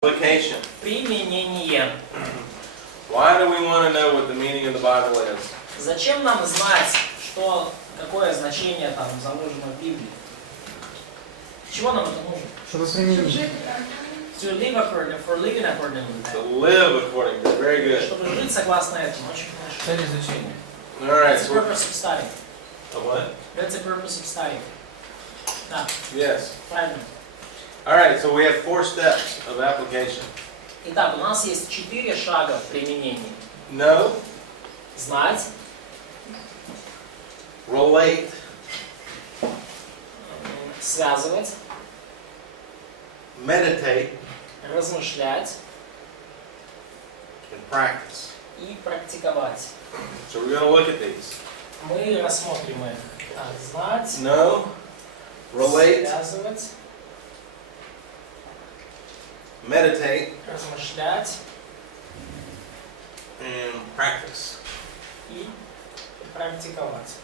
Application. Применение. Why do we want to know what the meaning of the Bible is? Зачем нам знать, какое значение там заложено в Библии? Чего нам это нужно? Чтобы применить. To live according, for living according to that. To live according to. Very good. Чтобы жить согласно этому. Очень хорошо. Цель изучения. All right. That's the purpose of study. A what? That's the purpose of study. Да, Yes. правильно. All right. So we have 4 steps of application. Итак, у нас есть 4 шага в применении. Know, Знать, relate, связывать, meditate, размышлять and practice. и практиковать. So we're going to look at these. Мы рассмотрим их. Так, знать, Know, relate, связывать, meditate, размышлять and practice. и практиковать.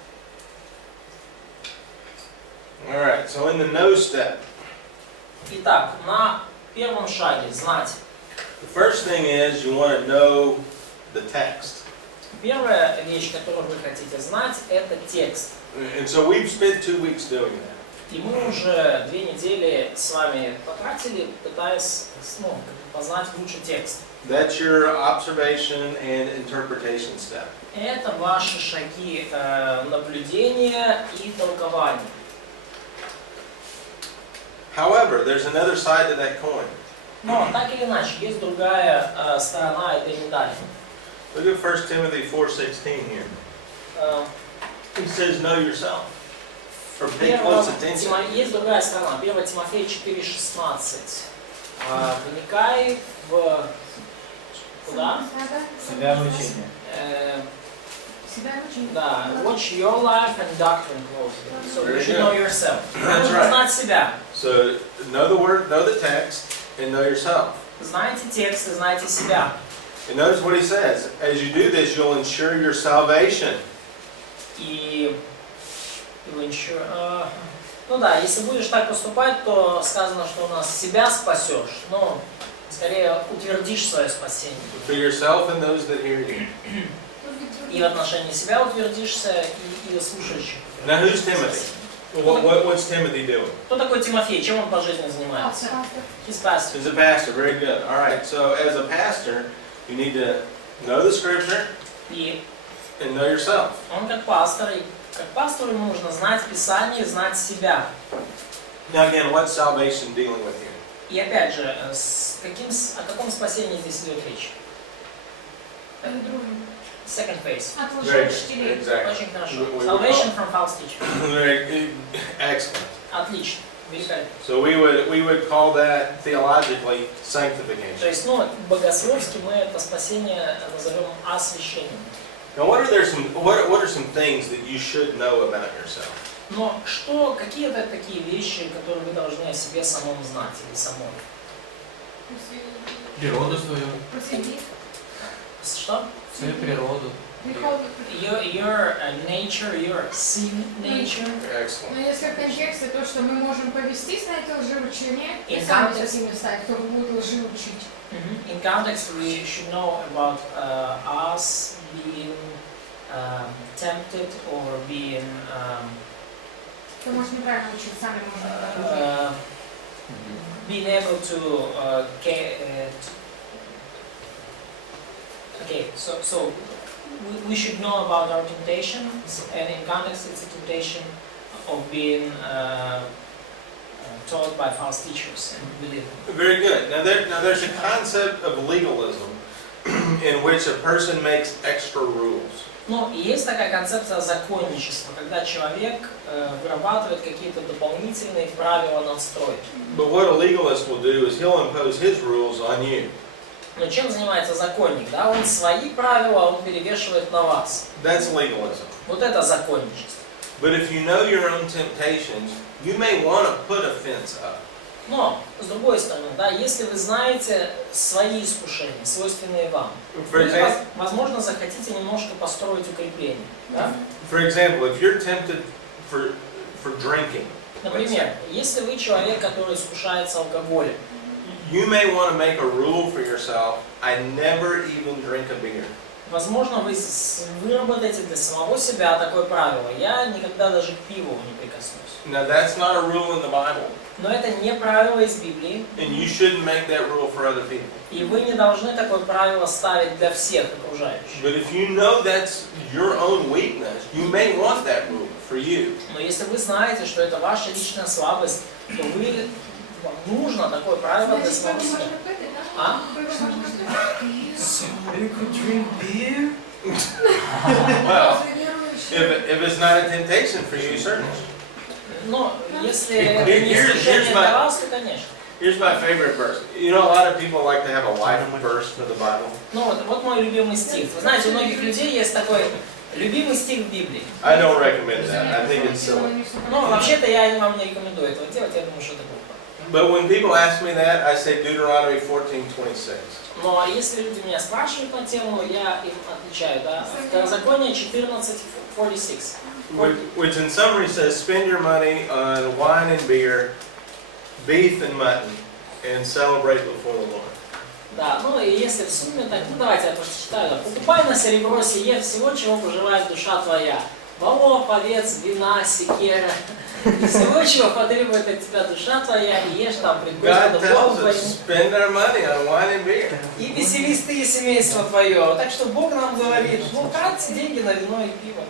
All right. So in the know step, Итак, на первом шаге знать. the first thing is you want to know the text. Первая вещь, которую вы хотите знать, это текст. And so we've spent 2 weeks doing that. И мы уже 2 недели с вами потратили, пытаясь познать лучше текст. That's your observation and interpretation step. Это ваши шаги наблюдения и толкования. However, there's another side to that coin. Но так или иначе, есть другая сторона этой медали. Look at 1 Timothy 4:16 here. He says, know yourself. Or pay close attention. Есть другая сторона. 1 Тимофея 4:16. Вникай в... Куда? Себя обучение. Да. Watch your life and doctrine closely. So you should know yourself. That's Нужно right. знать себя. So know the word, know the text, and know yourself. Знайте текст и знайте себя. And notice what he says. As you do this, you'll ensure your salvation. И ну да, если будешь так поступать, то сказано, что у нас себя спасешь, но скорее утвердишь свое спасение. For yourself and those that hear you. И в отношении себя утвердишься, и слушающих. Now who's Timothy? What's Timothy doing? Кто такой Тимофей? Чем он по жизни занимается? He's pastor. He's a pastor. Very good. All right. So as a pastor, you need to know the scripture И and know yourself. он как пастор, и как пастору ему нужно знать Писание и знать себя. Now again, what's salvation dealing with here? И опять же, о каком спасении здесь идет речь? Second phase. Very good. Exactly. Очень хорошо. We Salvation from false teachers. Very good. Excellent. Отлично. Великолепно. So we would call that theologically sanctification. То есть, богословски мы это спасение назовем освящением. Now, what are some things that you should know about yourself? Но какие-то такие вещи, которые вы должны о себе самом знать или самой? Природу свою. Что? Свою природу. Your nature, your sin nature. Excellent. Но если в контексте то, что мы можем повестись на это лжеучение, и In сами context- такими стать, кто будет лжеучить. In context, we should know about us being tempted or being Кто может неправильно учить, сами можем. being able to okay, so we should know about our temptation, and in context it's a temptation of being taught by false teachers and believing. Very good. Now there's a concept of legalism in which a person makes extra rules. Ну, и есть такая концепция законничества, когда человек вырабатывает какие-то дополнительные правила надстройки. But what a legalist will do is he'll impose his rules on you. Но чем занимается законник? Да, он свои правила он перевешивает на вас. That's legalism. Вот это законничество. But if you know your own temptations, you may want to put a fence up. Но, с другой стороны, да, если вы знаете свои искушения, свойственные вам, вы, возможно, захотите немножко построить укрепление. Да? For example, if you're tempted for drinking, Например, если вы человек, который искушается алкоголем, You may want to make a rule for yourself. I never even drink a beer. Возможно, вы выработаете для самого себя такое правило. Я никогда даже к пиву не прикоснусь. Now that's not a rule in the Bible. Но это не правило из Библии. And you shouldn't make that rule for other people. И вы не должны такое правило ставить для всех окружающих. But if you know that's your own weakness, you may want that rule for you. Но если вы знаете, что это ваша личная слабость, то вам нужно такое правило для самого себя. А? You could drink beer? Well, if it's not a temptation for you, certainly. Но если это не искушение для вас, то конечно. Here's my favorite verse. You know, a lot of people like to have a life verse for the Bible. Ну вот мой любимый стих. Вы знаете, у многих людей есть такой любимый стих в Библии. I don't recommend that. I think it's silly. Ну, вообще-то я вам не рекомендую этого делать, я думаю, что это глупо. But when people ask me that, I say Deuteronomy 14:26. Но если люди меня спрашивают на тему, я им отвечаю, да. Второзаконие 14:46. Which in summary says, spend your money on wine and beer, beef and mutton, and celebrate before the Lord. Да, ну и если в сумме, так, ну давайте я прочитаю. Да. Покупай на серебро сие всего, чего пожелает душа твоя. Волов, овец, вина, секера. И всего, чего потребует от тебя душа твоя, и ешь там пред Господом Богом твоим. И веселись ты и семейство твое. Так что Бог нам говорит, ну тратьте деньги на вино и пиво.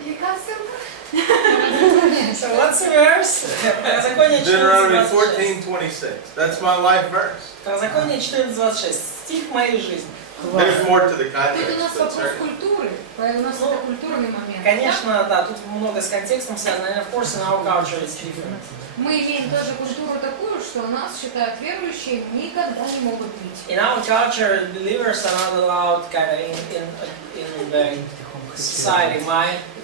So what's the verse? Второзаконие 14:26. That's my life verse. Второзаконие 14:26. Стих моей жизни. There's more to the context. Тут у нас but вопрос certainly. культуры, у нас это культурный момент. Конечно, да, тут много с контекстом связано. And of course, in our culture it's different. Мы имеем тоже культуру такую, что у нас считают верующие никогда не могут пить. In our culture, believers are not allowed kind of in the society.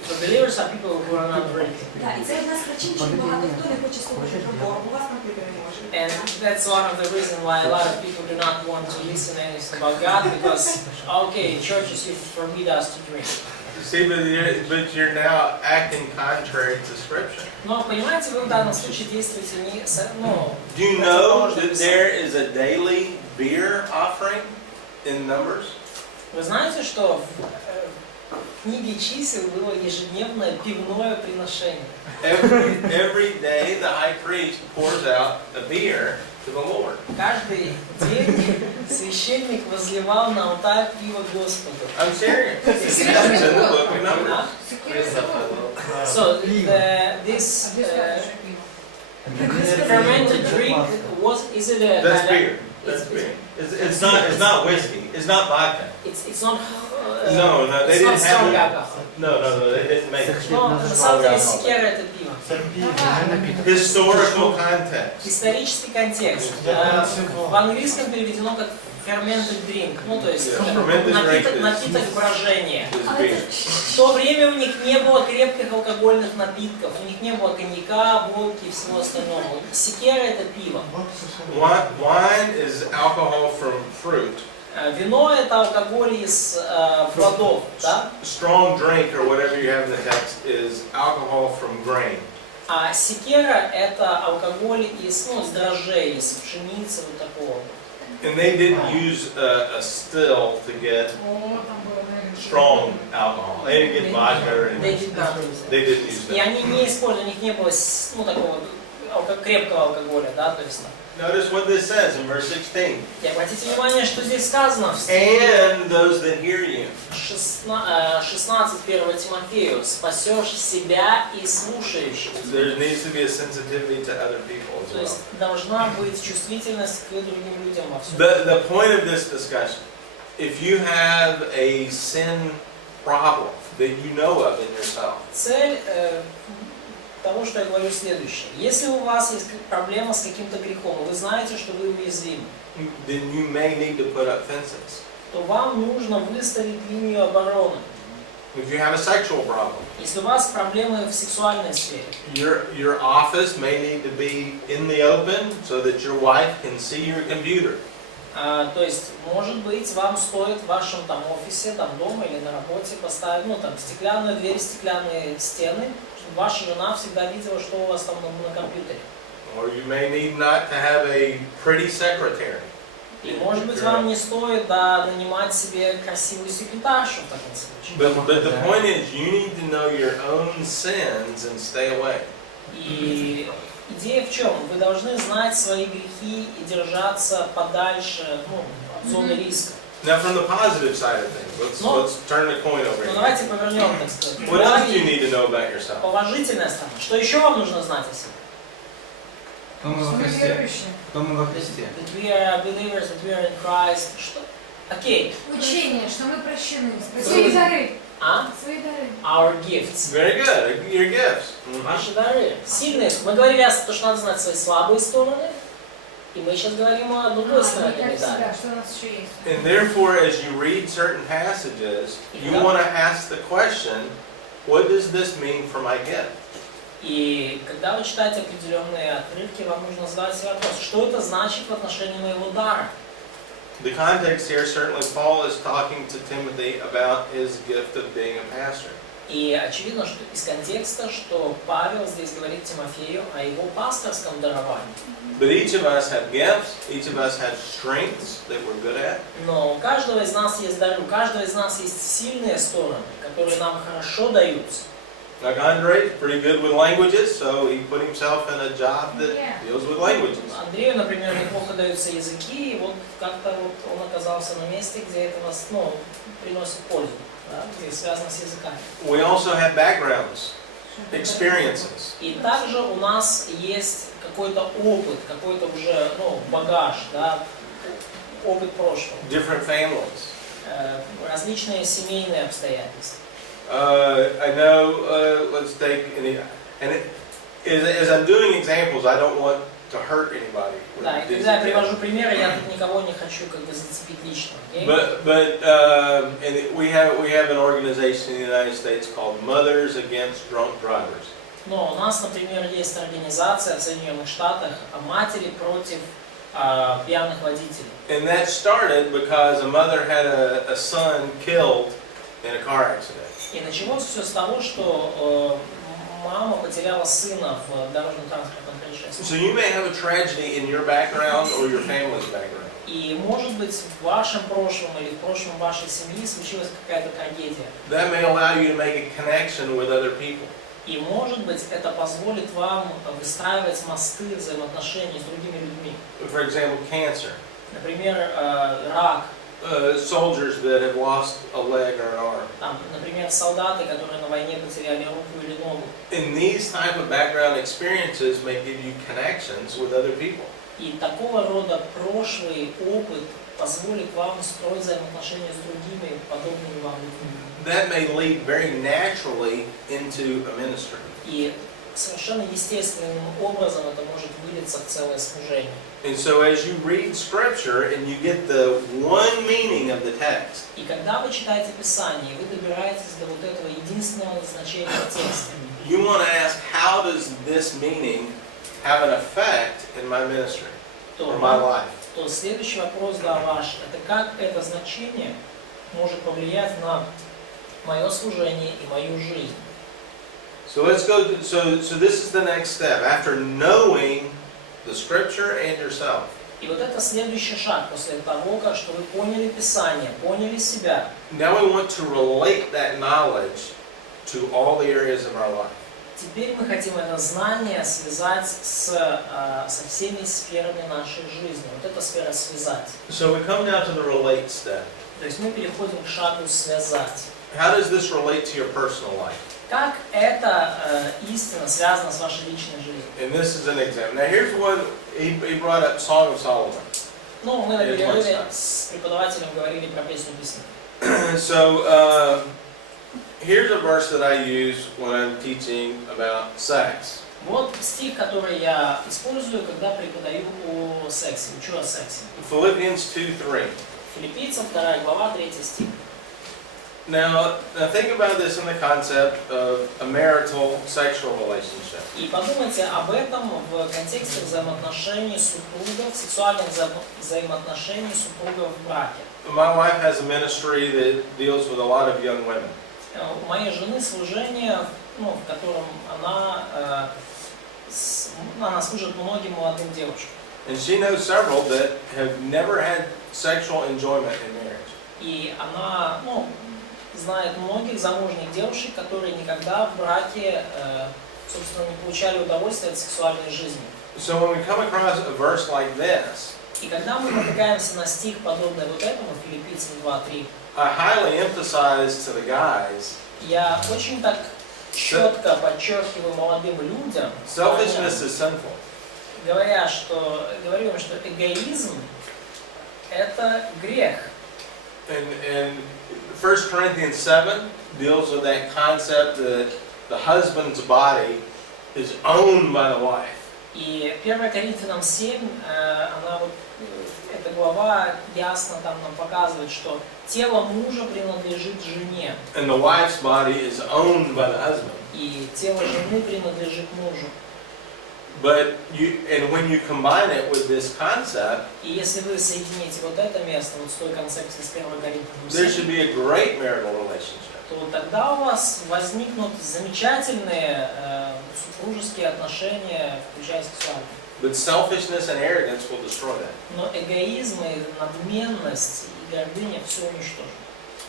The believers are people who are not drinking. Так, і це одна з причин, чому багато хто не хоче слухати про Бога, бо вас наприклад не може. And that's one of the reasons why a lot of people do not want to listen anything about God, because, okay, churches used to forbid us to drink. See, but you're now acting contrary to Scripture. Но, понимаете, вы в данном случае действуете не... Ну, Do you know that there is a daily beer offering in Numbers? Вы знаете, что в книге чисел было ежедневное пивное приношение. Every day the high priest pours out a beer to the Lord. Каждый день священник возливал на алтарь пиво Господу. I'm serious. It's in the book of Numbers. So this fermented drink is it a? That's beer. That's beer. It's not whiskey. It's not vodka. It's not. No, they it's not didn't strong have it. alcohol. No, they didn't make it. Но на самом деле секера это пиво. Historical context. Исторический контекст. В английском переведено как fermented drink, ну то есть напиток брожения. В то время у них не было крепких алкогольных напитков, у них не было коньяка, водки и всего остального. Секера это пиво. Wine is alcohol from fruit. Вино это алкоголь из плодов, да? Strong drink or whatever you have in the text is alcohol from grain. А секера это алкоголь из дрожжей, из пшеницы, вот такого. And they didn't use a still to get strong alcohol. They didn't get vodka or anything. They didn't use that. И они не использовали, у них не было такого крепкого алкоголя, да, то есть. Notice what this says in verse 16. И обратите внимание, что здесь сказано в And those that hear you. 16, 1 Тимофею, спасешь себя и слушающих. There needs to be a sensitivity to other people as То well. есть должна быть чувствительность к другим людям во всем. The point of this discussion, if you have a sin problem that you know of in yourself, Цель того, что я говорю, следующее. Если у вас есть проблема с каким-то грехом, вы знаете, что вы уязвимы, then you may need to put up fences. то вам нужно выставить линию обороны. If you have a sexual problem, Если у вас проблемы в сексуальной сфере, your office may need to be in the open so that your wife can see your computer. то есть, может быть, вам стоит в вашем офисе, дома или на работе поставить, стеклянную дверь, стеклянные стены, чтобы ваша жена всегда видела, что у вас на компьютере. Or you may need not to have a pretty secretary. И может быть вам не стоит нанимать себе красивую секретаршу в таком случае. But the point is, you need to know your own sins and stay away. И идея в чем? Вы должны знать свои грехи и держаться подальше от зоны риска. Now, from the positive side of things, let's turn the coin over Ну here. давайте повернем, так сказать. What else do you need to know about yourself? Положительная сторона. Что еще вам нужно знать о себе? Кто мы во Мы Христе? верующие. Кто мы во Христе? That we are believers, that we are in Christ. Что? Окей. Учение, что мы прощены. Свои дары. Свои дары. Our gifts. Very good. Your gifts. Ваши дары. Сильные. Мы говорили о том, что надо знать свои слабые стороны. И мы сейчас говорим о другой стороне Как всегда, медали. что у нас еще есть. And therefore, as you read certain passages, you want to ask the question, what does this mean for my gift? И когда вы читаете определенные отрывки, вам нужно задать себе вопрос, что это значит в отношении моего дара? The context here, certainly Paul is talking to Timothy about his gift of being a pastor. И очевидно, что из контекста, что Павел здесь говорит Тимофею о его пасторском даровании. But each of us have gifts, each of us have strengths that we're good at. Но у каждого из нас есть дары, у каждого из нас есть сильные стороны, которые нам хорошо даются. Like Andre, pretty good with languages, so he put himself in a job that deals with languages. Андрею, например, неплохо даются языки, и вот как-то вот он оказался на месте, где это нас, приносит пользу, да, где связано с языками. We also have backgrounds, experiences. И также у нас есть какой-то опыт, какой-то уже, багаж, да, опыт прошлого. Different families. Различные семейные обстоятельства. I know, let's take, as I'm doing examples, I don't want to hurt anybody. with Да, и these когда я examples. привожу примеры, я тут никого не хочу зацепить лично. Okay? But and we have an organization in the United States called Mothers Against Drunk Drivers. Но у нас, например, есть организация в Соединенных Штатах «Матери против пьяных водителей». And that started because a mother had a son killed in a car accident. И началось все с того, что мама потеряла сына в дорожно-транспортном происшествии. So you may have a tragedy in your background or your family's background. И, может быть, в вашем прошлом или в прошлом вашей семьи случилась какая-то трагедия. That may allow you to make a connection with other people. И, может быть, это позволит вам выстраивать мосты взаимоотношений с другими людьми. For example, cancer. Например, рак. Soldiers that have lost a leg or an arm. Там, например, солдаты, которые на войне потеряли руку или ногу. And these type of background experiences may give you connections with other people. И такого рода прошлый опыт позволит вам строить взаимоотношения с другими подобными вам людьми. That may lead very naturally into a ministry. И совершенно естественным образом это может вылиться в целое служение. And so as you read scripture and you get the one meaning of the text, И когда вы читаете Писание, вы добираетесь до вот этого единственного значения текста. you want to ask, how does this meaning have an effect in my ministry or my life? То следующий вопрос, ваш, это как это значение может повлиять на мое служение и мою жизнь. So let's go. So this is the next step. After knowing the scripture and yourself, И вот это следующий шаг после того, как что вы поняли Писание, поняли себя. now we want to relate that knowledge to all the areas of our life. Теперь мы хотим это знание связать со всеми сферами нашей жизни. Вот эта сфера связать. So we come now to the relate step. То есть мы переходим к шагу связать. How does this relate to your personal life? Как эта истина связана с вашей личной жизнью? And this is an example. Now here's what he brought up: Song of Solomon. Ну, мы на перерыве с преподавателем говорили про песню песни. So here's a verse that I use when I'm teaching about sex. Вот стих, который я использую, когда преподаю о сексе, учу о сексе. Philippians 2:3. Филиппийцам 2 глава, 3 стих. Now think about this in the concept of a marital sexual relationship. И подумайте об этом в контексте взаимоотношений супругов, сексуальных взаимоотношений супругов в браке. My wife has a ministry that deals with a lot of young women. У моей жены служение, в котором она служит многим молодым девушкам. And she knows several that have never had sexual enjoyment in marriage. И она, знает многих замужних девушек, которые никогда в браке, собственно, не получали удовольствия от сексуальной жизни. So when we come across a verse like this, И когда мы натыкаемся на стих, подобный вот этому, Филиппийцам 2:3, I highly emphasize to the guys, я очень так четко подчеркиваю молодым людям, selfishness is sinful. говорю им, что эгоизм – это грех. And 1 Corinthians 7 deals with that concept that the husband's body is owned by the wife. И 1 Коринфянам 7, эта глава ясно там нам показывает, что тело мужа принадлежит жене. And the wife's body is owned by the husband. И тело жены принадлежит мужу. But when you combine it with this concept, И если вы соедините вот это место вот с той концепцией с 1 Коринфянам there 7, should be a great marital relationship. то тогда у вас возникнут замечательные супружеские отношения, включая сексуальные. But selfishness and arrogance will destroy that. Но эгоизм и надменность и гордыня все уничтожат.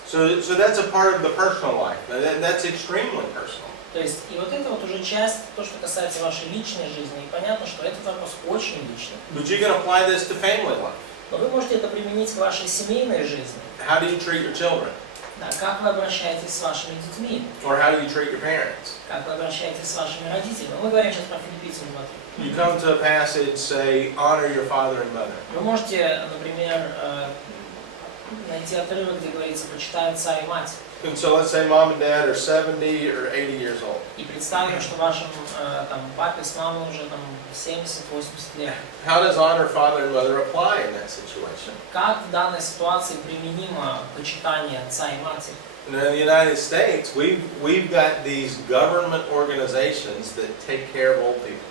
So that's a part of the personal life. That's extremely personal. То есть, и вот это вот уже часть, то, что касается вашей личной жизни. И понятно, что этот вопрос очень личный. But you can apply this to family life. Но вы можете это применить к вашей семейной жизни. How do you treat your children? Да, как вы обращаетесь с вашими детьми? Or how do you treat your parents? Как вы обращаетесь с вашими родителями? Мы говорим сейчас про Филиппийцам 2:3. You come to a passage, say, honor your father and mother. Вы можете, например, найти отрывок, где говорится, почитай отца и мать. And so let's say mom and dad are 70 or 80 years old. И представим, что вашим папе с мамой уже 70-80 лет. How does honor father and mother apply in that situation? Как в данной ситуации применимо почитание отца и матери? And in the United States, we've got these government organizations that take care of old people.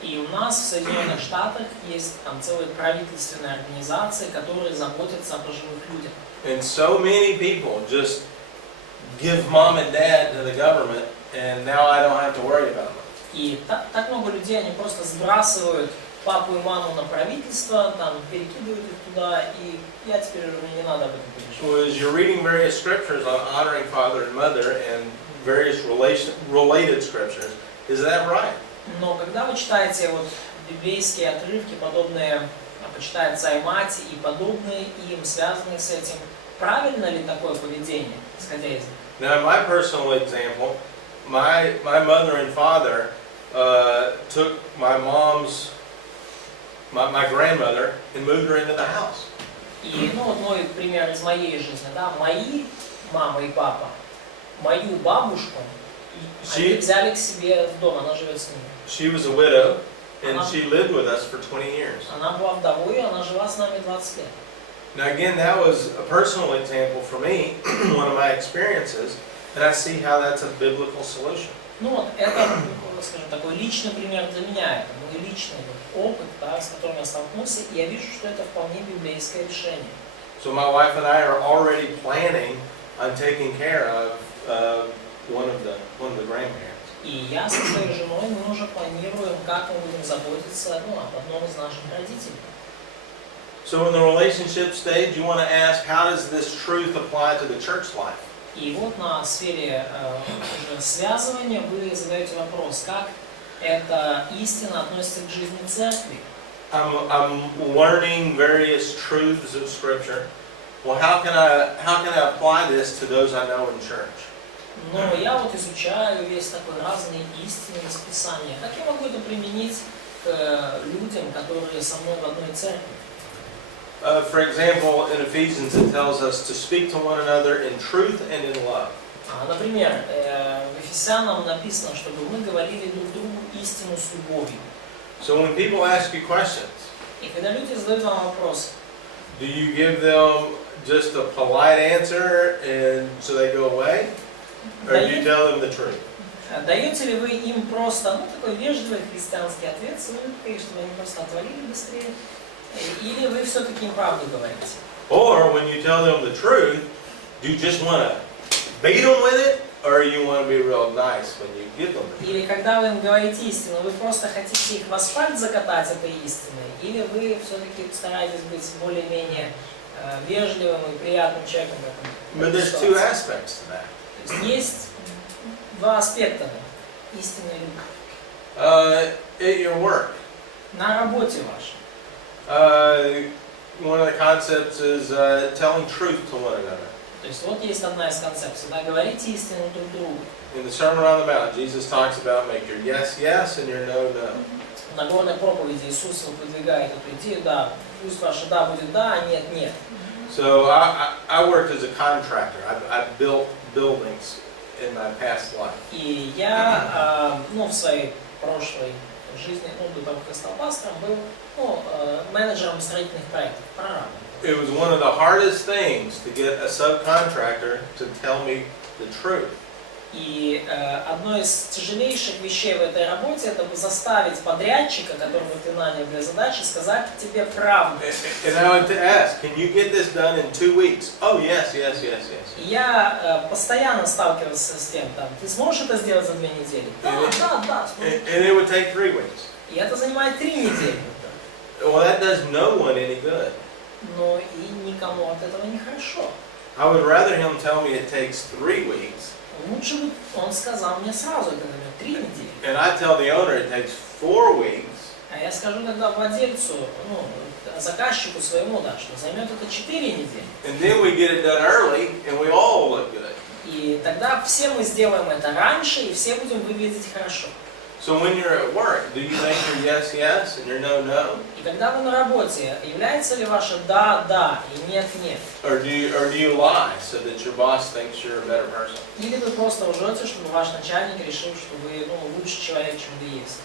И у нас в Соединенных Штатах есть целые правительственные организации, которые заботятся о пожилых людях. And so many people just give mom and dad to the government, and now I don't have to worry about them. И так много людей, они просто сбрасывают папу и маму на правительство, перекидывают их туда, и я теперь уже мне не надо об этом переживать. Well, as you're reading various scriptures on honoring father and mother and various related scriptures, is that right? Но когда вы читаете библейские отрывки, подобные «Почитай отца и мать» и подобные им, связанные с этим, правильно ли такое поведение, исходя из них? Now, in my personal example, my mother and father took my grandmother and moved her into the house. И мой пример из моей жизни, мои мама и папа, мою бабушку, они взяли к себе в дом, она живет с ними. She was a widow, and she lived with us for 20 years. Она была вдовой, она жила с нами 20 лет. Now again, that was a personal example for me, one of my experiences, and I see how that's a biblical solution. Это, скажем, такой личный пример для меня, это мой личный опыт, с которым я столкнулся, и я вижу, что это вполне библейское решение. So my wife and I are already planning on taking care of one of the grandparents. И я со своей женой, мы уже планируем, как мы будем заботиться об одном из наших родителей. So in the relationship stage, you want to ask, how does this truth apply to the church life? И на сфере уже связывания вы задаете вопрос, как эта истина относится к жизни церкви. I'm learning various truths of Scripture. Well, how can I apply this to those I know in church? Но я изучаю весь такой разные истины из Писания. Как я могу это применить к людям, которые со мной в одной церкви? For example, in Ephesians it tells us to speak to one another in truth and in love. Например, в Ефесянам написано, чтобы мы говорили друг другу истину с любовью. So when people ask you questions, И когда люди задают вам вопрос, do you give them just a polite answer and so they go away? Or do you tell them the truth? даете ли вы им просто такой вежливый христианский ответ с улыбкой, чтобы они просто отвалили быстрее? Или вы все-таки им правду говорите? Or when you tell them the truth, do you just want to beat them with it? or you want to be real nice when you give them the truth. Или когда вы им говорите истину, вы просто хотите их в асфальт закатать этой истиной, или вы все-таки стараетесь быть более-менее вежливым и приятным человеком в But этом there's two ситуации. aspects to that. То есть есть два аспекта истины и любви. At your work, На работе вашей. one of the concepts is telling truth to one another. То есть вот есть одна из концепций, да, говорите истину друг другу. In the Sermon on the Mount, Jesus talks about make your yes, yes, and your no, no. В Нагорной проповеди Иисус выдвигает эту идею, да, пусть ваше да будет да, а нет нет. So I worked as a contractor. I built buildings in my past life. И я, в своей прошлой жизни, до того, как я стал пастором, был, менеджером строительных проектов, прорабом. It was one of the hardest things to get a subcontractor to tell me the truth. И одно из тяжелейших вещей в этой работе — это заставить подрядчика, которого ты нанял для задачи, сказать тебе правду. And I would ask, can you get this done in 2 weeks? Oh, yes, yes, yes, yes. И я постоянно сталкивался с тем, ты сможешь это сделать за 2 недели? Да, смогу. And it would take 3 weeks. И это занимает 3 недели. Well, that does no one any good. Но и никому от этого не хорошо. I would rather him tell me it takes 3 weeks. Лучше бы он сказал мне сразу, это займет 3 недели. And I tell the owner it takes 4 weeks. А я скажу тогда владельцу, заказчику своему, да, что займет это 4 недели. And then we get it done early, and we all look good. И тогда все мы сделаем это раньше, и все будем выглядеть хорошо. So when you're at work, do you make your yes, yes, and your no, no? И когда вы на работе, является ли ваше да, да и нет, нет? Or do you lie so that your boss thinks you're a better person? Или вы просто лжете, чтобы ваш начальник решил, что вы лучше человек, чем вы есть?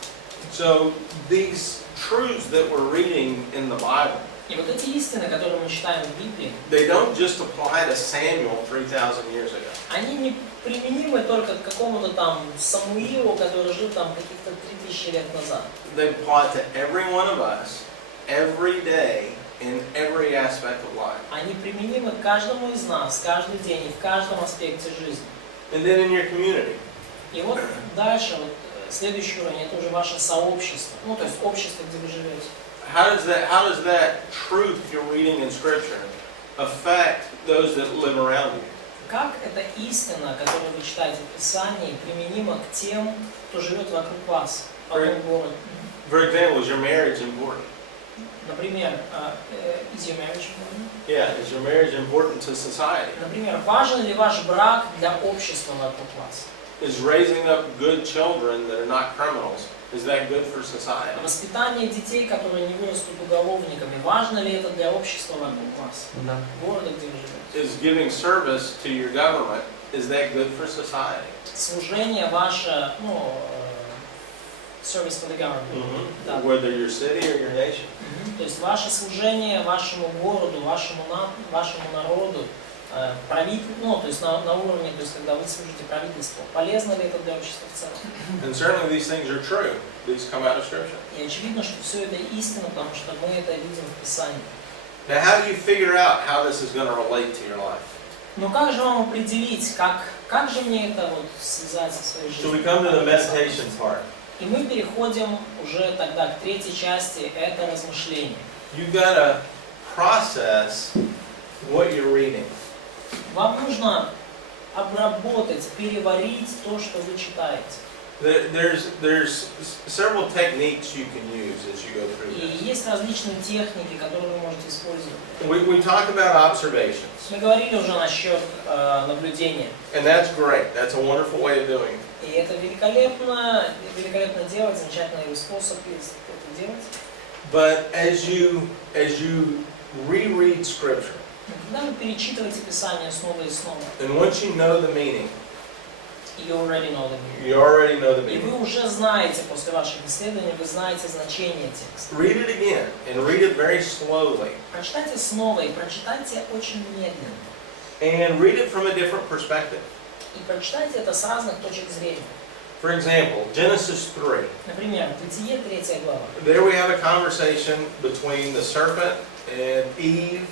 So these truths that we're reading in the Bible, И вот эти истины, которые мы читаем в Библии, they don't just apply to Samuel 3,000 years ago. они не применимы только к какому-то там Самуилу, который жил там каких-то 3000 лет назад. They apply to every one of us, every day, in every aspect of life. Они применимы к каждому из нас, каждый день и в каждом аспекте жизни. And then in your community. И вот дальше, следующий уровень, это уже ваше сообщество, то есть общество, где вы живете. How does that truth you're reading in Scripture affect those that live around you? Как эта истина, которую вы читаете в Писании, применима к тем, кто живет вокруг вас, в одном городе? For example, is your marriage important? Например, is your marriage important? Yeah, is your marriage important to society? Например, важен ли ваш брак для общества вокруг вас? Is raising up good children that are not criminals, is that good for society? Воспитание детей, которые не вырастут уголовниками, важно ли это для общества вокруг вас? Да. Города, где вы живете? Is giving service to your government, is that good for society? Служение ваше, service for the government. Да. Whether your city or your nation. То есть ваше служение вашему городу, вашему народу, то есть на уровне, то есть когда вы служите правительству, полезно ли это для общества в целом? And certainly these things are true. These come out of Scripture. И очевидно, что все это истина, потому что мы это видим в Писании. Now, how do you figure out how this is going to relate to your life? Но как же вам определить, как же мне это связать со своей So we жизнью? come to the meditation part. И мы переходим уже тогда к третьей части, это размышление. You've got to process what you're reading. Вам нужно обработать, переварить то, что вы читаете. There's several techniques you can use as you go through И this. есть различные техники, которые вы можете использовать. We talk about observations, Мы говорили уже насчет наблюдения. and that's great. That's a wonderful way of doing it. И это великолепно делать, замечательный способ это делать. But as you reread Scripture, Но когда вы перечитываете Писание снова и снова, and once you know the meaning, you already know the meaning. you already know the И meaning. вы уже знаете, после ваших исследований, вы знаете значение текста. Read it again, and read it very slowly, Прочитайте снова и прочитайте очень медленно. and read it from a different perspective. И прочитайте это с разных точек зрения. For example, Genesis 3. Например, Бытие 3 глава. There we have a conversation between the serpent and Eve.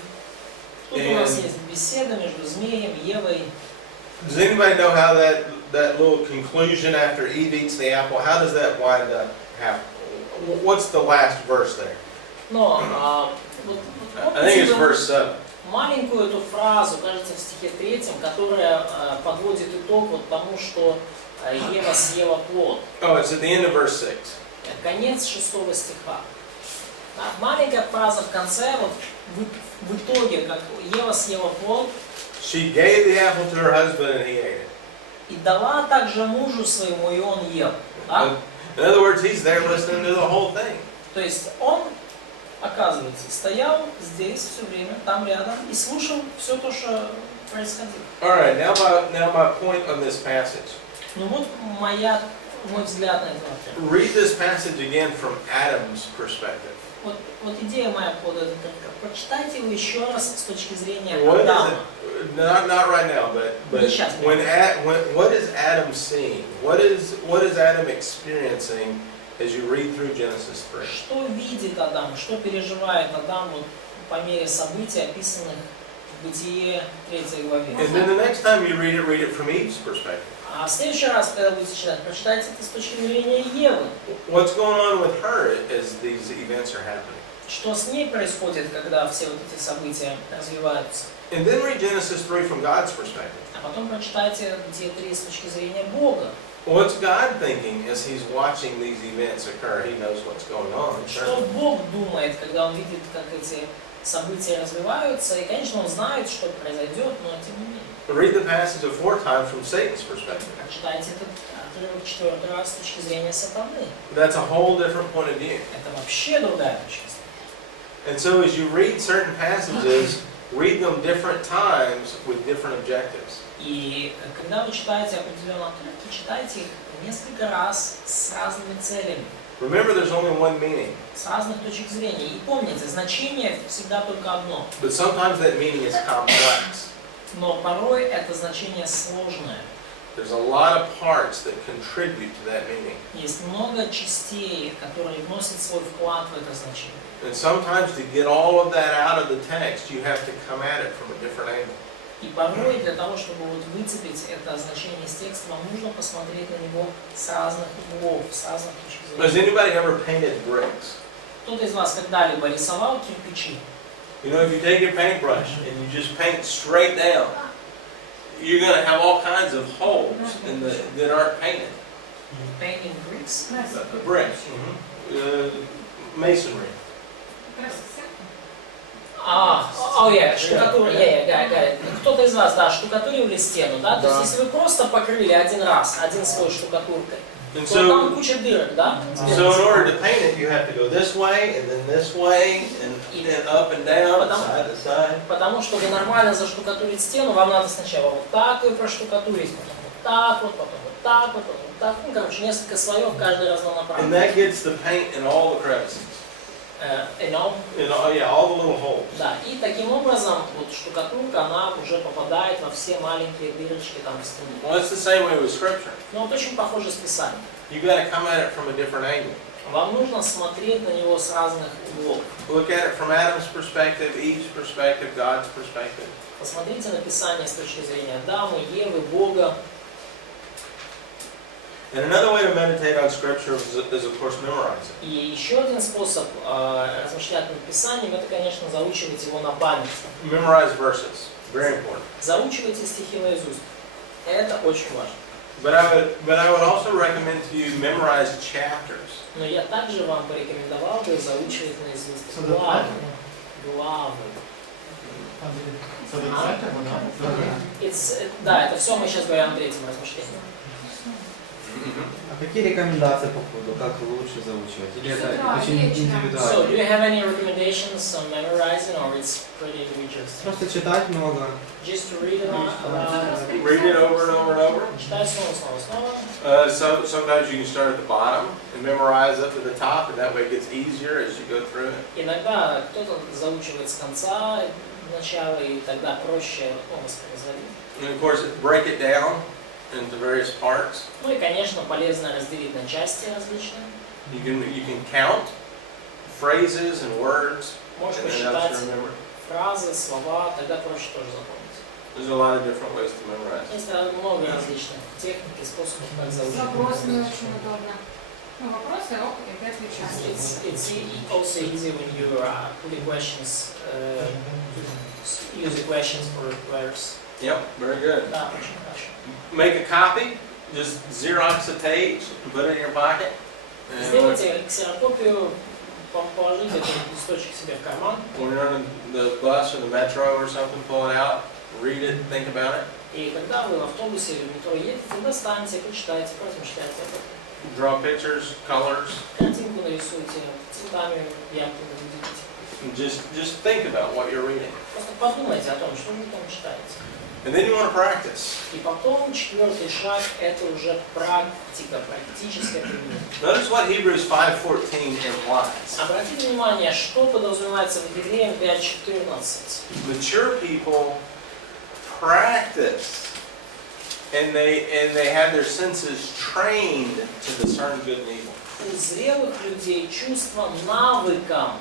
Тут у нас есть беседа между змеем, Евой. Does anybody know how that little conclusion after Eve eats the apple, how does that wind up happen? What's the last verse there? Но вот I think it's verse 7. маленькую эту фразу, кажется, в стихе 3, которая подводит итог вот тому, что Ева съела плод. Oh, it's at the end of verse 6. Конец 6 стиха. Маленькая фраза в конце, вот в итоге, как Ева съела плод, She gave the apple to her husband and he ate it. и дала также мужу своему, и он ел. Да? In other words, he's there listening to the whole thing. То есть он, оказывается, стоял здесь все время, там рядом, и слушал все то, что происходило. All right, now my point on this passage. Ну вот мой взгляд на это. Read this passage again from Adam's perspective. Вот идея моя под этот отрывок. Прочитайте его еще раз с точки зрения What is Адама. it? Not right now, but what is Adam seeing? What is Adam experiencing as you read through Genesis 3? Что видит Адам, что переживает Адам вот по мере событий, описанных в Бытие 3 главе. And then the next time you read it from Eve's perspective. А в следующий раз, когда будете читать, прочитайте это с точки зрения Евы. What's going on with her as these events are happening? Что с ней происходит, когда все вот эти события развиваются. And then read Genesis 3 from God's perspective. А потом прочитайте Бытие 3 с точки зрения Бога. What's God thinking as He's watching these events occur? He knows what's going on. Что Бог думает, когда Он видит, как эти события развиваются, и, конечно, Он знает, что произойдет, но тем не менее. Read the passage a fourth time from Satan's perspective. Прочитайте этот отрывок 4 раз с точки зрения сатаны. That's a whole different point of view. Это вообще другая точка зрения. And so as you read certain passages, read them different times with different objectives. И когда вы читаете определенные отрывки, читайте их несколько раз с разными целями, Remember, there's only one meaning, с разных точек зрения. И помните, значение всегда только одно. but sometimes that meaning is complex. Но порой это значение сложное. There's a lot of parts that contribute to that meaning. Есть много частей, которые вносят свой вклад в это значение. And sometimes to get all of that out of the text, you have to come at it from a different angle. И порой для того, чтобы вот выцепить это значение из текста, вам нужно посмотреть на него с разных углов, с разных точек Has зрения. anybody ever painted bricks? Кто-то из вас когда-либо рисовал кирпичи? You know, if you take your paintbrush and you just paint straight down, you're going to have all kinds of holes that aren't painted. Painting bricks? Bricks. Masonry. Кто-то из вас, да, штукатурили стену, да? То Да. есть, если вы просто покрыли один раз, один слой штукатуркой, And то so, там куча дырок, да? so in order to paint it, you have to go this way, and then this way, and up and down, and side to side. Потому что, чтобы нормально заштукатурить стену, вам надо сначала вот так ее проштукатурить, потом вот так вот, потом вот так вот, потом вот так. Ну, короче, несколько слоев, каждый And разнонаправленный. that gets the paint in all the crevices. All the little holes. Да, и таким образом вот штукатурка, она уже попадает во все маленькие дырочки там в стене. Well, it's the same way with Scripture. Но вот очень похоже с Писанием. You've got to come at it from a different angle. Вам нужно смотреть на него с разных углов. Look at it from Adam's perspective, Eve's perspective, God's perspective. Посмотрите на Писание с точки зрения Адама, Евы, Бога. And another way to meditate on Scripture is of course, memorize it. И еще один способ размышлять над Писанием, это, конечно, заучивать его на память. Memorize verses. Very important. Заучивайте стихи наизусть. Это очень важно. But I would also recommend to you memorize chapters. Но я также вам порекомендовал бы заучивать наизусть So the главы. pattern. Главы. So the pattern, no? Да, это все мы сейчас говорим о третьем размышлении. А какие рекомендации по поводу, как лучше заучивать? Или это утра, очень вечером. So, do индивидуально? you have any recommendations on memorizing, or it's pretty individual? Просто читать много. Just to read it on Read it over and over and over. читать снова. So sometimes you can start at the bottom and memorize up to the top, and that way it gets easier as you go through it. Иногда кто-то заучивает с конца начала, и тогда проще воспроизводить. And of course, break it down into various parts. Ну и, конечно, полезно разделить на части различные. You can count phrases and words, Можно and then helps посчитать you remember. фразы, слова, тогда проще тоже запомнить. There's a lot of different ways to memorize. Есть много различных техник и способов, как С заучить. вопросами очень удобно. Ну, вопросы, и ты отвечаешь. It's also easy when you put in questions, use the questions for letters. Yep, very good. Да, очень хорошо. Make a copy, just Xerox a page and put it in your pocket. And Сделайте ксерокопию, положите этот листочек себе в карман. when you're on the bus or the metro or something, pull it out, read it, think about it. И когда вы в автобусе или в метро едете, достаньте, почитайте, поразмышляйте об этом. Draw pictures, colors, Картинку нарисуйте, цветами яркими выделите. and just think about what you're reading. Просто подумайте о том, что вы там читаете. And then you want to practice. И потом четвертый шаг – это уже практика, практическое применение. Notice what Hebrews 5:14 implies. Обратите внимание, что подразумевается в Евреям 5:14. Mature people practice, and they have their senses trained to discern good and evil. У зрелых людей чувство навыкам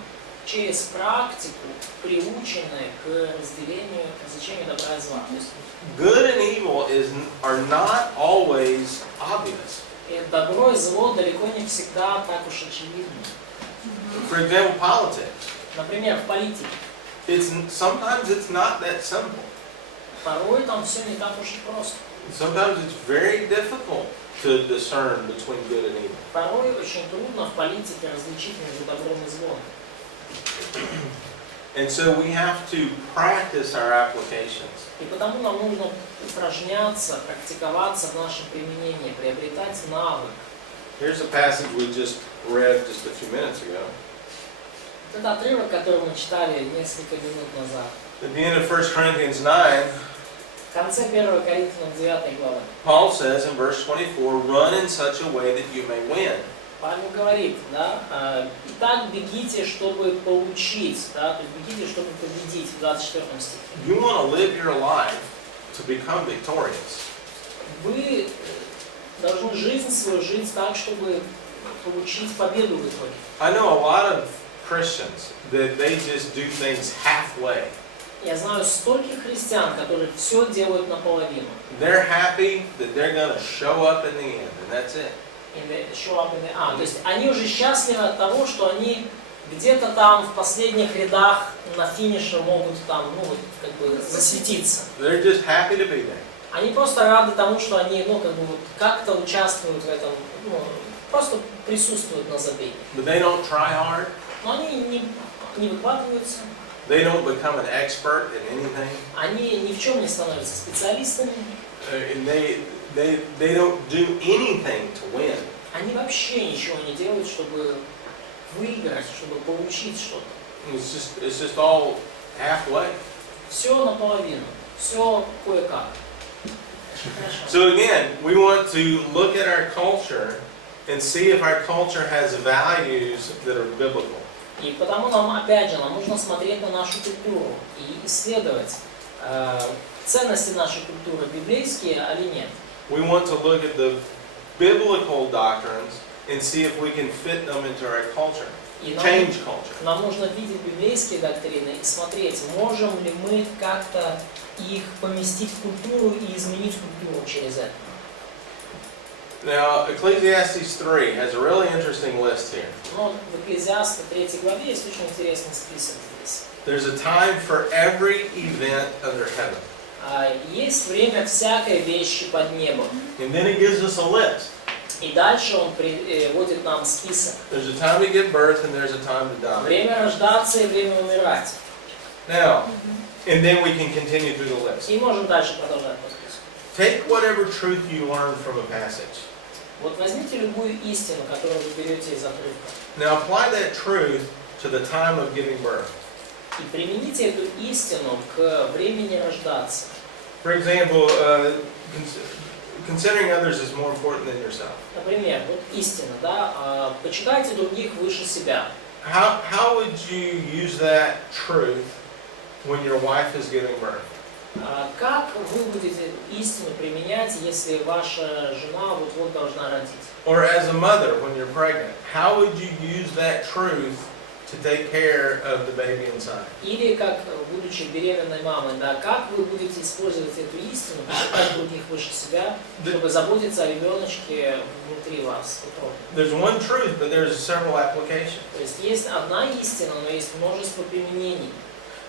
через практику приучены к разделению, к различению добра и зла. То есть Good and evil are not always obvious. добро и зло далеко не всегда так уж очевидны. For example, politics. Например, в политике. Sometimes it's not that simple. Порой там все не так уж и просто. Sometimes it's very difficult to discern between good and evil. Порой очень трудно в политике различить между добром и злом. And so we have to practice our applications. И потому нам нужно упражняться, практиковаться в нашем применении, приобретать навык. Here's a passage we just read just a few minutes ago. Это отрывок, который мы читали несколько минут назад. At the end of 1 Corinthians 9, В конце 1 Коринфянам 9 главы Paul says in verse 24, run in such a way that you may win. Павел говорит, да, «Итак, бегите, чтобы получить», да, то есть бегите, чтобы победить, в 24 стихе. You want to live your life to become victorious. Вы должны жизнь свою жить так, чтобы получить победу в итоге. I know a lot of Christians that they just do things halfway. Я знаю стольких христиан, которые все делают наполовину. They're happy that they're going to show up in the end, and that's it. То есть они уже счастливы от того, что они где-то там в последних рядах на финише могут там, ну вот, как бы засветиться. They're just happy to be there. Они просто рады тому, что они, ну, как бы вот как-то участвуют в этом, ну, просто присутствуют на забеге. But they don't try hard. Но они не выкладываются, They don't become an expert in anything. они ни в чем не становятся специалистами, And they don't do anything to win. они вообще ничего не делают, чтобы выиграть, чтобы получить что-то. It's just all halfway. Все наполовину, все кое-как. Хорошо. So again, we want to look at our culture and see if our culture has values that are biblical. И потому нам, опять же, нам нужно смотреть на нашу культуру и исследовать, ценности нашей культуры библейские или нет. We want to look at the biblical doctrines and see if we can fit them into our culture. И Change culture. нам нужно видеть библейские доктрины и смотреть, можем ли мы как-то их поместить в культуру и изменить культуру через это. Now, Ecclesiastes 3 has a really interesting list here. Но в Экклезиаста 3 главе есть очень интересный список здесь. There's a time for every event under heaven. Есть время всякой вещи под небом. And then it gives us a list. И дальше он приводит нам список. There's a time to give birth and there's a time to die. Время рождаться и время умирать. Now, and then we can continue through the list. И можем дальше продолжать по списку. Take whatever truth you learn from a passage. Вот возьмите любую истину, которую вы берете из отрывка, Now apply that truth to the time of giving birth. и примените эту истину к времени рождаться. For example, considering others is more important than yourself. Например, вот истина, да, почитайте других выше себя. How would you use that truth when your wife is giving birth? Как вы будете истину применять, если ваша жена вот-вот должна родить? Or as a mother when you're pregnant, how would you use that truth to take care of the baby inside. Или как, будучи беременной мамой, да, как вы будете использовать эту истину, почитать других выше себя, чтобы заботиться о ребеночке внутри вас, в утробе. There's one truth, but there's several applications. То есть одна истина, но есть множество применений.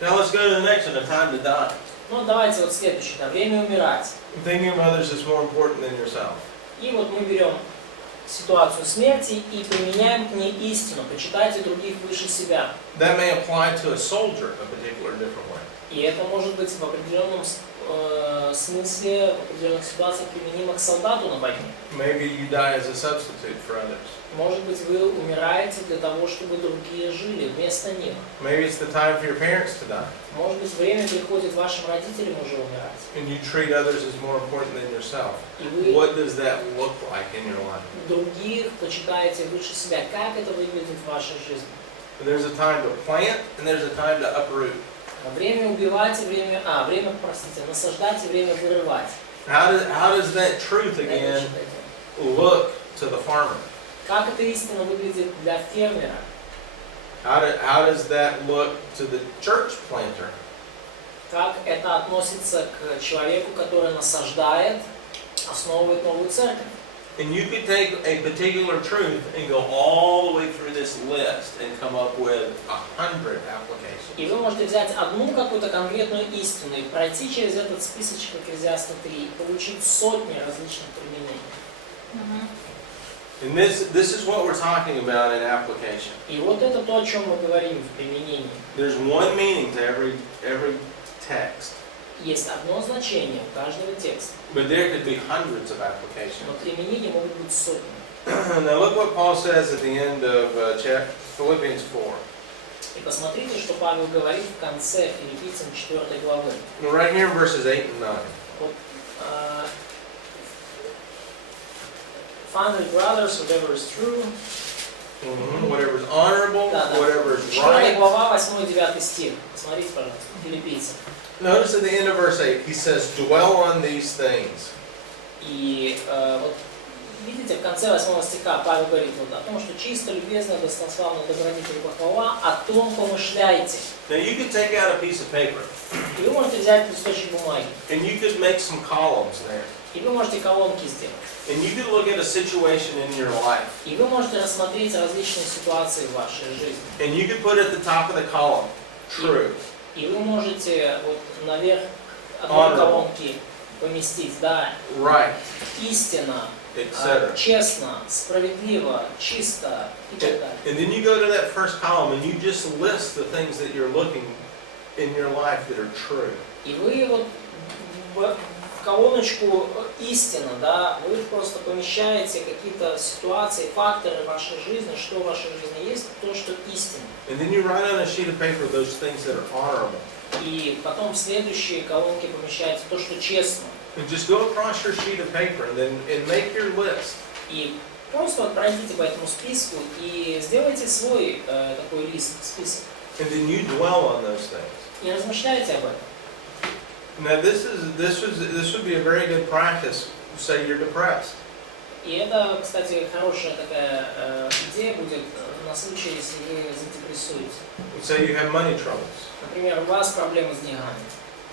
Now let's go to the next one, the time to die. Ну, давайте вот следующее, да, время умирать. Thinking of others is more important than yourself. И вот мы берем ситуацию смерти и применяем к ней истину. Почитайте других выше себя. That may apply to a soldier a particular different way. И это может быть в определенном смысле, в определенных ситуациях применимо к солдату на войне. Maybe you die as a substitute for others. Может быть, вы умираете для того, чтобы другие жили вместо них. Maybe it's the time for your parents to die. Может быть, время приходит вашим родителям уже умирать. And you treat others as more important than yourself. И вы What does that look like in your life? других почитаете выше себя. Как это выглядит в вашей жизни? There's a time to plant and there's a time to uproot. Время убивать и время насаждать и время вырывать. How does that truth again look to the farmer? Как эта истина выглядит для фермера? How does that look to the church planter? Как это относится к человеку, который насаждает, основывает новую церковь? And you could take a particular truth and go all the way through this list and come up with 100 applications. И вы можете взять одну какую-то конкретную истину и пройти через этот списочек Экклезиаста 3 и получить сотни различных применений. And this is what we're talking about in application. И вот это то, о чем мы говорим в применении. There's one meaning to every text, Есть одно значение у каждого текста, but there could be hundreds of но applications. применений могут быть сотни. Now look what Paul says at the end of Philippians 4. И посмотрите, что Павел говорит в конце Филиппийцам 4 главы. Right here in verses 8 and 9. Вот, Finally, brothers, whatever is true. Whatever is honorable, Да. whatever is 4 right. глава, 8-9 стих. Посмотрите, пожалуйста, Филиппийцам. Notice at the end of verse 8, he says, dwell on these things. И вот видите, в конце 8 стиха Павел говорит вот о том, что чисто, любезно, достославно, добродетель, похвала, о том помышляйте. Now you could take out a piece of paper, И вы можете взять листочек бумаги, and you could make some columns there. и вы можете колонки сделать. And you could look at a situation in your life, И вы можете рассмотреть различные ситуации в вашей жизни. and you could put at the top of the column, true. И вы можете вот наверх Honorable. одной колонки поместить, да, Right, истина, etc. честно, справедливо, чисто и так далее. And then you go to that first column and you just list the things that you're looking in your life that are true. И вы вот в колоночку истина, да, вы просто помещаете какие-то ситуации, факторы вашей жизни, что в вашей жизни есть, то, что истина. And then you write on a sheet of paper those things that are honorable. И потом в следующие колонки помещаете то, что честно. And just go across your sheet of paper and make your list. И просто вот пройдите по этому списку и сделайте свой такой лист, список. And then you dwell on those things. И размышляйте об этом. Now this would be a very good practice. Say you're depressed. И это, кстати, хорошая такая идея будет на случай, если вы задепрессуете. Say you have money troubles. Например, у вас проблемы с деньгами.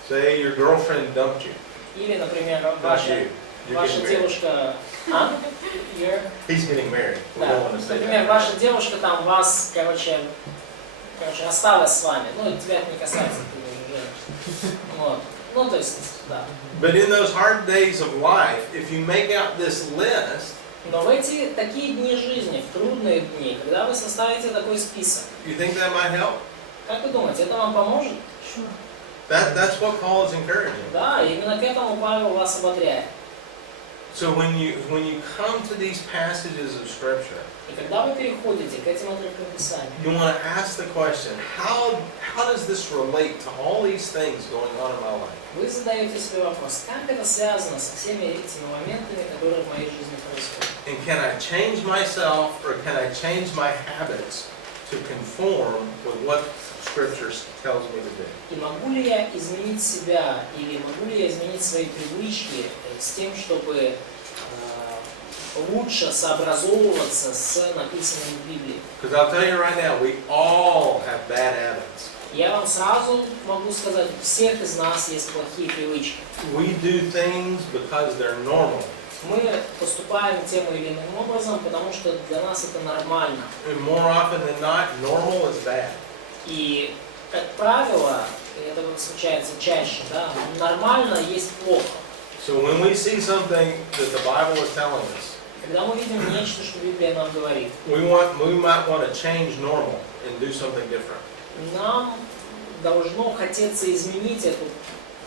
Say your girlfriend dumped you. Или, например, Not ваша you. You're ваша getting married. девушка... He's getting married. We don't Да, want to say например, that. ваша девушка там вас, короче, осталась с вами. Ну, тебя это не касается, ты уже женишься. Вот. Ну, то есть, да. But in those hard days of life, if you make out this list, Но в эти такие дни жизни, в трудные дни, когда вы составите такой список, you think that might help? как вы думаете, это вам поможет? That's what Paul is encouraging. Да, именно к этому Павел вас ободряет. So when you come to these passages of Scripture, И когда вы переходите к этим отрывкам Писания, you want to ask the question, how does this relate to all these things going on in my life? вы задаете себе вопрос, как это связано со всеми этими моментами, которые в моей жизни происходят. And can I change myself or can I change my habits to conform with what Scripture tells me to do? И могу ли я изменить себя, или могу ли я изменить свои привычки с тем, чтобы лучше сообразовываться с написанным в Библии. Because I'll tell you right now, we all have bad habits. Я вам сразу могу сказать, у всех из нас есть плохие привычки. We do things because they're normal. Мы поступаем тем или иным образом, потому что для нас это нормально. And more often than not, normal is bad. И, как правило, это случается чаще, да, нормально есть плохо. So when we see something that the Bible is telling us, Когда мы видим нечто, что Библия нам говорит, we might want to change normal and do something different. нам должно хотеться изменить эту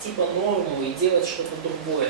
типа норму и делать что-то другое.